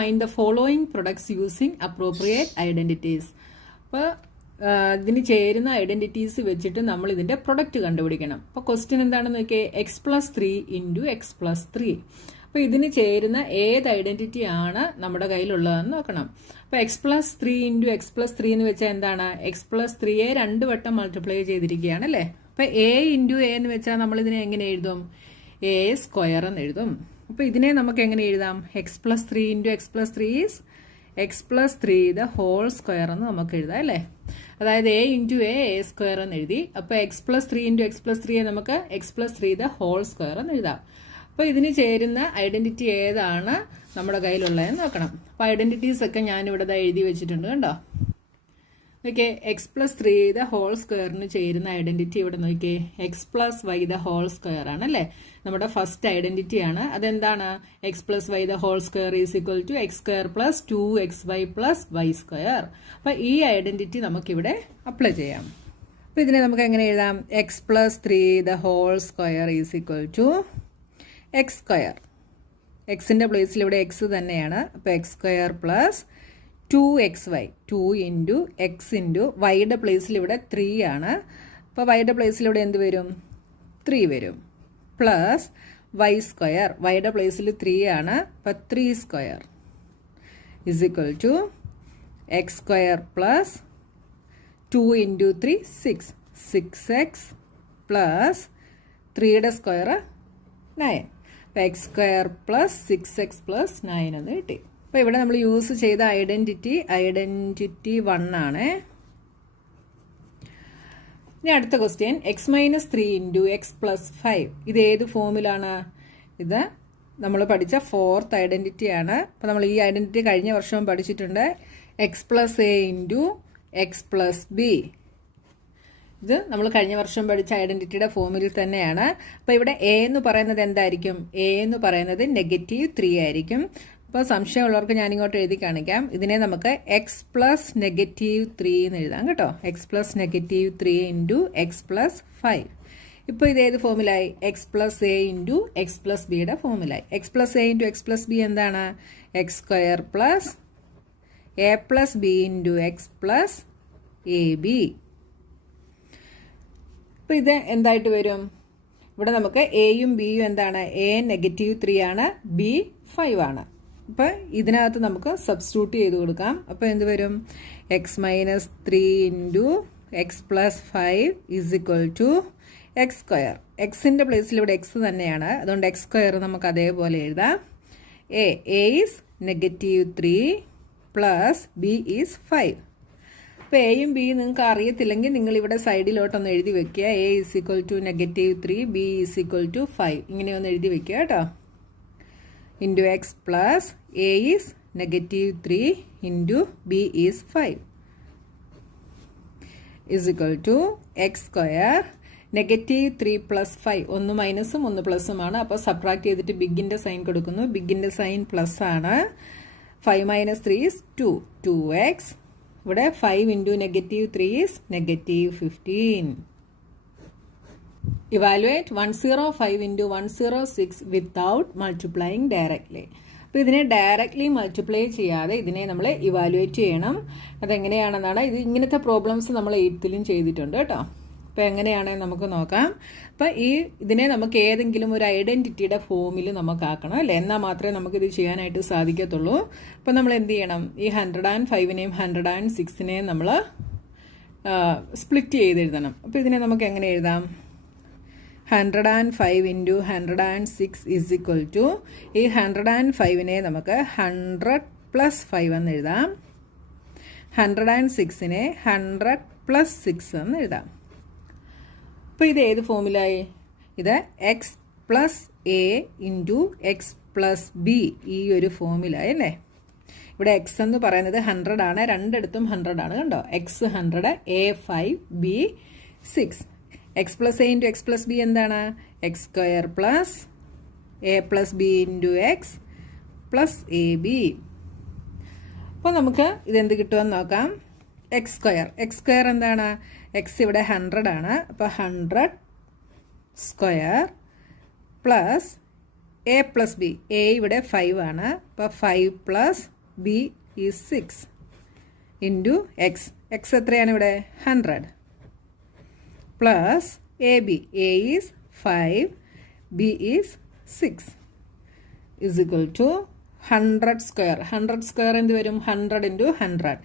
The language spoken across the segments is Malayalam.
Find the following products using appropriate identities. അപ്പോൾ ഇതിന് ചേരുന്ന ഐഡൻറ്റിറ്റീസ് വെച്ചിട്ട് നമ്മൾ ഇതിൻ്റെ പ്രൊഡക്റ്റ് കണ്ടുപിടിക്കണം. അപ്പോൾ ക്വസ്റ്റ്യൻ എന്താണെന്ന് നോക്കിയേ, x+3 ഇൻറ്റു x+3. അപ്പോൾ ഇതിന് ചേരുന്ന ഏത് ഐഡൻറ്റിറ്റി ആണ് നമ്മുടെ കയ്യിലുള്ളതെന്ന് നോക്കണം. അപ്പോൾ x+3 ഇൻറ്റു x+3 എന്ന് വെച്ചാൽ എന്താണ്, x+3യെ 2 വട്ടം മൾട്ടിപ്ലൈ ചെയ്തിരിക്കുകയാണ് അല്ലേ. അപ്പോൾ a ഇൻറ്റു a എന്ന് വെച്ചാൽ നമ്മൾ ഇതിനെ എങ്ങനെ എഴുതും, a സ്ക്വയർ എന്ന് എഴുതും. അപ്പോൾ ഇതിനെ നമുക്ക് എങ്ങനെ എഴുതാം, x+3 into x+3 is x+3 the whole square എന്ന് നമുക്ക് എഴുതാം അല്ലേ. അതായത് a ഇൻറ്റു a സ്ക്വയർ എന്ന് എഴുതി. അപ്പോൾ x+3 ഇൻറ്റു x+3യെ നമുക്ക് x+3 ദ ഹോൾ സ്ക്വയർ എന്ന് എഴുതാം. അപ്പോൾ ഇതിന് ചേരുന്ന ഐഡൻറ്റിറ്റി ഏതാണ് നമ്മുടെ കയ്യിലുള്ളതെന്ന് നോക്കണം. അപ്പോൾ ഐഡൻറ്റിറ്റീസ് ഒക്കെ ഞാനിവിടെ എഴുതി വെച്ചിട്ടുണ്ട് കണ്ടോ. ഓക്കെ, x+3 ദ ഹോൾ സ്ക്വയറിന് ചേരുന്ന ഐഡൻറ്റിറ്റി ഇവിടെ നോക്കിയേ, x+y ദ ഹോൾ സ്ക്വയർ ആണ് അല്ലേ. നമ്മുടെ ഫസ്റ്റ് ഐഡൻറ്റിറ്റി ആണ്. അതെന്താണ്, x+y the whole square is equal to x² plus 2xy plus y square. അപ്പോൾ ഈ ഐഡൻറ്റിറ്റി നമുക്കിവിടെ അപ്ലൈ ചെയ്യാം. അപ്പോൾ ഇതിനെ നമുക്ക് എങ്ങനെ എഴുതാം, x+3 the whole square is equal to x square. എക്സിൻ്റെ പ്ലേസിൽ ഇവിടെ x തന്നെയാണ്. അപ്പോൾ x² plus 2xy, 2 into X into വൈയുടെ പ്ലേസിൽ ഇവിടെ 3 ആണ്. അപ്പോൾ വൈയുടെ പ്ലേസിൽ ഇവിടെ എന്ത് വരും, 3 വരും. പ്ലസ് വൈ സ്ക്വയർ, വൈയുടെ പ്ലേസിൽ 3 ആണ്. അപ്പോൾ 3 square is equal to x² plus 2 into 3 6, 6x plus 3യുടെ സ്ക്വയർ 9. അപ്പോൾ x² പ്ലസ് 6x പ്ലസ് 9 എന്ന് കിട്ടി. അപ്പോൾ ഇവിടെ നമ്മൾ യൂസ് ചെയ്ത ഐഡൻറ്റിറ്റി 1 ആണ്. ഇനി അടുത്ത ക്വസ്റ്റ്യൻ, x-3 ഇൻറ്റു x+5. ഇത് ഏത് ഫോമിലാണ്, ഇത് നമ്മൾ പഠിച്ച 4th ഐഡൻറ്റിറ്റി ആണ്. അപ്പോൾ നമ്മൾ ഈ ഐഡൻറ്റിറ്റി കഴിഞ്ഞ വർഷവും പഠിച്ചിട്ടുണ്ട്, x+a ഇൻറ്റു x+b. ഇത് നമ്മൾ കഴിഞ്ഞ വർഷം പഠിച്ച ഐഡൻറ്റിറ്റിയുടെ ഫോമിൽ തന്നെയാണ്. അപ്പോൾ ഇവിടെ a എന്ന് പറയുന്നത് എന്തായിരിക്കും, a എന്ന് പറയുന്നത് -3 ആയിരിക്കും. അപ്പോൾ സംശയമുള്ളവർക്ക് ഞാനിങ്ങോട്ട് എഴുതി കാണിക്കാം. ഇതിനെ നമുക്ക് x+-3 എന്ന് എഴുതാം കേട്ടോ. x+-3 into x+5. ഇപ്പോൾ ഇത് ഏത് ഫോമിലായി, x+a into x+bയുടെ ഫോമിലായി. x+a into x+b എന്താണ്, x² plus a+b into x+ab. അപ്പോൾ ഇത് എന്തായിട്ട് വരും, ഇവിടെ നമുക്ക് എയും ബിയും എന്താണ്, a -3 ആണ്, b 5 ആണ്. അപ്പോൾ ഇതിനകത്ത് നമുക്ക് സബ്സ്റ്റിറ്റ്യൂട്ട് ചെയ്ത് കൊടുക്കാം. അപ്പോൾ എന്ത് വരും, x-3 into x+5 is equal to x². എക്സിൻ്റെ പ്ലേസിൽ ഇവിടെ x തന്നെയാണ്, അതുകൊണ്ട് x² നമുക്ക് അതേപോലെ എഴുതാം. a is -3 plus b is 5. അപ്പോൾ എയും ബിയും നിങ്ങൾക്ക് അറിയത്തില്ലെങ്കിൽ നിങ്ങൾ ഇവിടെ സൈഡിലോട്ടൊന്ന് എഴുതി വെക്കുക. a is equal to -3, b is equal to 5, ഇങ്ങനെയൊന്ന് എഴുതി വെക്കുക കേട്ടോ. Into x plus a is -3 into b is 5 is equal to x². -3 plus 5, 1 മൈനസും 1 പ്ലസുമാണ്. അപ്പോൾ സബ്ട്രാക്ട് ചെയ്തിട്ട് ബിഗിൻ്റെ സൈൻ കൊടുക്കുന്നു. ബിഗിൻ്റെ സൈൻ പ്ലസ് ആണ്. 5 - 3 ഈസ് 2, 2x. ഇവിടെ 5 into -3 is -15. Evaluate 105 into 106 without multiplying directly. അപ്പോൾ ഇതിനെ ഡയറക്ട്ലി മൾട്ടിപ്ലൈ ചെയ്യാതെ ഇതിനെ നമ്മൾ ഇവാലുവേറ്റ് ചെയ്യണം. അതെങ്ങനെയാണെന്നാണ്, ഇത് ഇങ്ങനത്തെ പ്രോബ്ലംസ് നമ്മൾ 8th ചെയ്തിട്ടുണ്ട് കേട്ടോ. അപ്പോൾ എങ്ങനെയാണെന്ന് നമുക്ക് നോക്കാം. അപ്പോൾ ഇതിനെ നമുക്ക് ഏതെങ്കിലും ഒരു ഐഡൻറ്റിറ്റിയുടെ ഫോമിൽ നമുക്കാക്കണം അല്ലേ, എന്നാൽ മാത്രമേ നമുക്കിത് ചെയ്യാനായിട്ട് സാധിക്കത്തുള്ളൂ. അപ്പോൾ നമ്മൾ എന്ത് ചെയ്യണം, ഈ 105നെയും 106നെയും നമ്മൾ സ്പ്ലിറ്റ് ചെയ്ത് എഴുതണം. അപ്പോൾ ഇതിനെ നമുക്ക് എങ്ങനെ എഴുതാം, 105 ഇൻറ്റു 106 ഈസ് ഈക്വൽ ടു, ഈ 105നെ നമുക്ക് 100 പ്ലസ് 5 എന്ന് എഴുതാം. 106നെ 100 പ്ലസ് 6 എന്ന് എഴുതാം. അപ്പോൾ ഇത് ഏത് ഫോമിലായി, ഇത് x+a ഇൻറ്റു x+b ഈ ഒരു ഫോമിലായി അല്ലേ. ഇവിടെ x എന്ന് പറയുന്നത് 100 ആണ്, രണ്ടിടത്തും 100 ആണ് കണ്ടോ. x 100, a 5, b 6. x+a into x+b എന്താണ്, x² plus a+b into x plus ab. അപ്പോൾ നമുക്ക് ഇതെന്ത് കിട്ടുമെന്ന് നോക്കാം. x² എന്താണ്, x ഇവിടെ 100 ആണ്. അപ്പോൾ 100 square plus A plus B, A ഇവിടെ 5 ആണ്. അപ്പോൾ 5 plus B is 6 into x. X എത്രയാണ് ഇവിടെ? 100 plus A B, A is 5, B is 6 is equal to 100 square. 100 square എന്ത് വരും? 100 ഇൻറ്റു 100.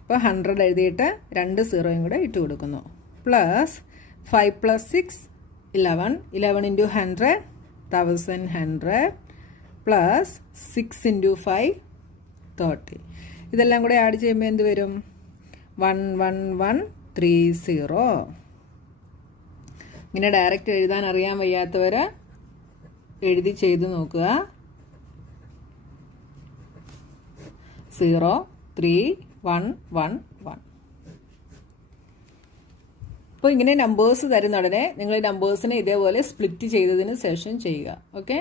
അപ്പോൾ 100 എഴുതിയിട്ട് 2 സീറോയും കൂടെ ഇട്ട് കൊടുക്കുന്നു. Plus 5 plus 6 11, 11 into 100 1100 plus 6 into 5 30. ഇതെല്ലാം കൂടെ ആഡ് ചെയ്യുമ്പോൾ എന്ത് വരും? 11130. ഇങ്ങനെ ഡയറക്റ്റ് എഴുതാൻ അറിയാൻ വയ്യാത്തവർ എഴുതി ചെയ്ത് നോക്കുക. 03111. അപ്പോൾ ഇങ്ങനെ നമ്പേഴ്സ് തരുന്ന ഉടനെ നിങ്ങൾ നമ്പേഴ്സിനെ ഇതേപോലെ സ്പ്ലിറ്റ് ചെയ്തതിന് ശേഷം ചെയ്യുക. ഓക്കെ.